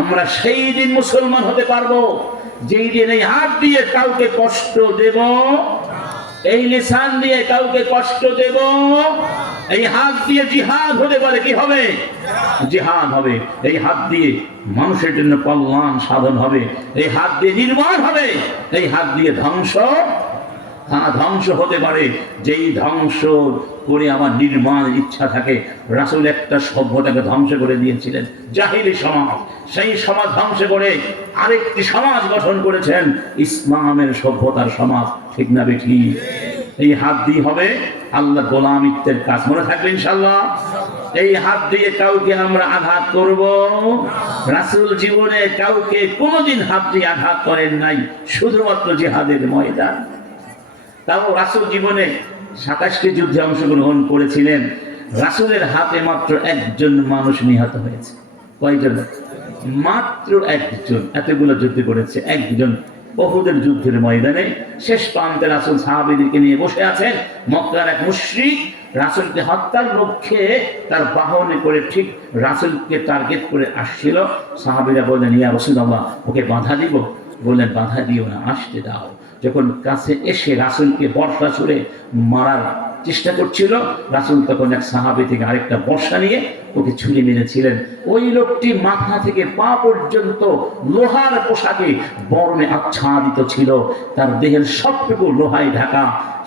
আমরা সেই দিন মুসলমান হতে পারব। যেই দিন এই হাত দিয়ে কাউকে কষ্ট দেব, এই লিসান দিয়ে কাউকে কষ্ট দেব, এই হাত দিয়ে জিহাদ হতে পারে কি হবে? জিহাদ হবে। এই হাত দিয়ে মানুষের জন্য কল্যাণ সাধন হবে। এই হাত দিয়ে নির্মাণ হবে। এই হাত দিয়ে ধ্বংস হ্যাঁ ধ্বংস হতে পারে। যেই ধ্বংস করে আমার নির্মাণ ইচ্ছা থাকে, রাসুল একটা সভ্যতাকে ধ্বংস করে দিয়েছিলেন। জাহিলি সমাজ, সেই সমাজ ধ্বংস করে আরেকটি সমাজ গঠন করেছেন। ইসলামের সভ্যতার সমাজ, ঠিক না বেঠি? এই হাত দিয়ে হবে আল্লাহ গোলামিত্বের কাজ। মনে থাকবে ইনশাল্লাহ এই হাত দিয়ে কাউকে আমরা আঘাত করব? রাসুল জীবনে কাউকে কোনোদিন হাত দিয়ে আঘাত করেন নাই, শুধুমাত্র জিহাদের ময়দান। তাও রাসুল জীবনে সাতাশটি যুদ্ধে অংশগ্রহণ করেছিলেন। রাসুলের হাতে মাত্র একজন মানুষ নিহত হয়েছে। কয়জন? মাত্র একজন। এতগুলো যুদ্ধ করেছে একজন। বহুদের যুদ্ধের ময়দানে শেষ প্রান্তে রাসুল সাহাবিদেরকে নিয়ে বসে আছেন মক্কার এক মুশ্রিক। রাসুলকে হত্যার লক্ষ্যে তার বাহনে করে ঠিক রাসুলকে টার্গেট করে আসছিল। সাহাবিরা বললেন, ইয়া রসুল ওকে বাধা দিব? বললেন, বাধা দিও না, আসতে দাও। যখন কাছে এসে রাসুলকে বর্ষা ছুড়ে মারার চেষ্টা করছিল, রাসুল তখন এক সাহাবি থেকে আরেকটা বর্ষা নিয়ে ওকে ছুঁড়ে মেরেছিলেন। ওই লোকটি মাথা থেকে পা পর্যন্ত লোহার পোশাকে বর্ণে আচ্ছাদিত ছিল। তার দেহের সবটুকু লোহায় ঢাকা।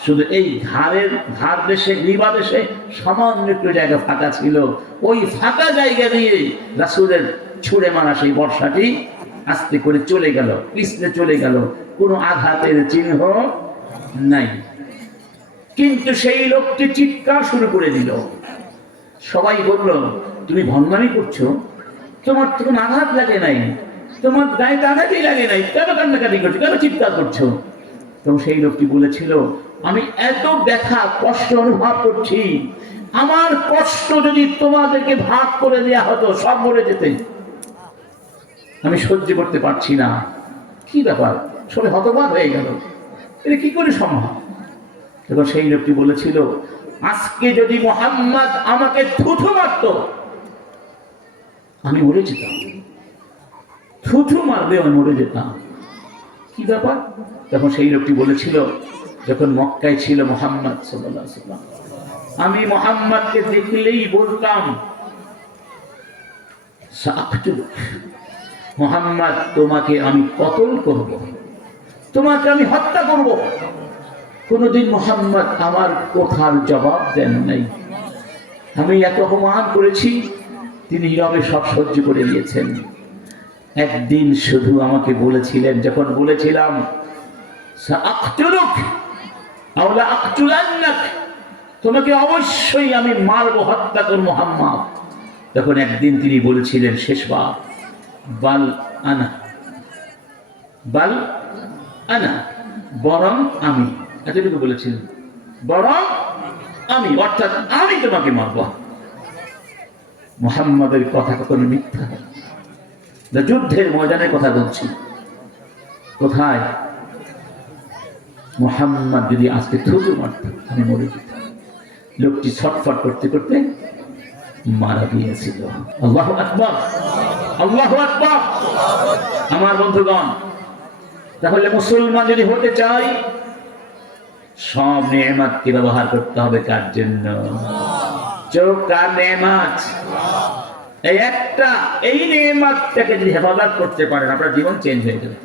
শুধু এই ঘাড়ের, ঘাড় দেশে গ্রীবা দেশে সামান্য একটু জায়গা ফাঁকা ছিল। ওই ফাঁকা জায়গা দিয়ে রাসুলের ছুঁড়ে মারা সেই বর্ষাটি আস্তে করে চলে গেল পিছলে চলে গেল। কোনো আঘাতের চিহ্ন নাই। কিন্তু সেই লোকটি চিৎকার শুরু করে দিল। সবাই বলল, তুমি ভণ্ডামি করছ? তোমার তো কোনো আঘাত লাগে নাই। তোমার গায়ে আঘাতই লাগে নাই। কেন কান্নাকাটি করছ? কেন চিৎকার করছ? তো সেই লোকটি বলেছিল, আমি এত ব্যথা, কষ্ট অনুভব করছি। আমার কষ্ট যদি তোমাদেরকে ভাগ করে দেয়া হতো, সব মরে যেতে। আমি সহ্য করতে পারছি না। কি ব্যাপার? সবাই হতবাক হয়ে গেল। এটা কি করে সম্ভব? তখন সেই লোকটি বলেছিল, আজকে যদি মোহাম্মদ আমাকে থুথু মারত, আমি মরে যেতাম। থুথু মারবে আমি মরে যেতাম। কি ব্যাপার? তখন সেই লোকটি বলেছিল, যখন মক্কায় ছিল মোহাম্মদ সাল্লাম আমি মোহাম্মদকে দেখলেই বলতাম মোহাম্মদ, তোমাকে আমি কতল করব? তোমাকে আমি হত্যা করব? কোনোদিন মোহাম্মদ আমার কথার জবাব দেন নাই। আমি এত অপমান করেছি, তিনি নীরবে সব সহ্য করে দিয়েছেন একদিন শুধু আমাকে বলেছিলেন, যখন বলেছিলাম তোমাকে অবশ্যই আমি মারব, হত্যা করব, মোহাম্মদ। তখন একদিন তিনি বলেছিলেন, শেষবার বাল আনা। বাল আনা। বরং আমি। এতটুকু বলেছিলেন বরং আমি। অর্থাৎ আমি তোমাকে মারব। মোহাম্মদের কথা কখনো মিথ্যা যুদ্ধের ময়দানের কথা বলছি। কোথায়? মোহাম্মদ যদি আজকে থুতু মারত, আমি মরে যেতাম। লোকটি ছটফট করতে করতে মারা গিয়েছিল। আল্লাহ আকবর। আমার বন্ধুগণ, তাহলে মুসলমান যদি হতে চাই সব নেমাতকে ব্যবহার করতে হবে কার জন্য? চোখ কার নেমাত এই একটা, এই নেমাতটাকে যদি হেফাজত করতে পারেন, আপনার জীবন চেঞ্জ হয়ে যাবে।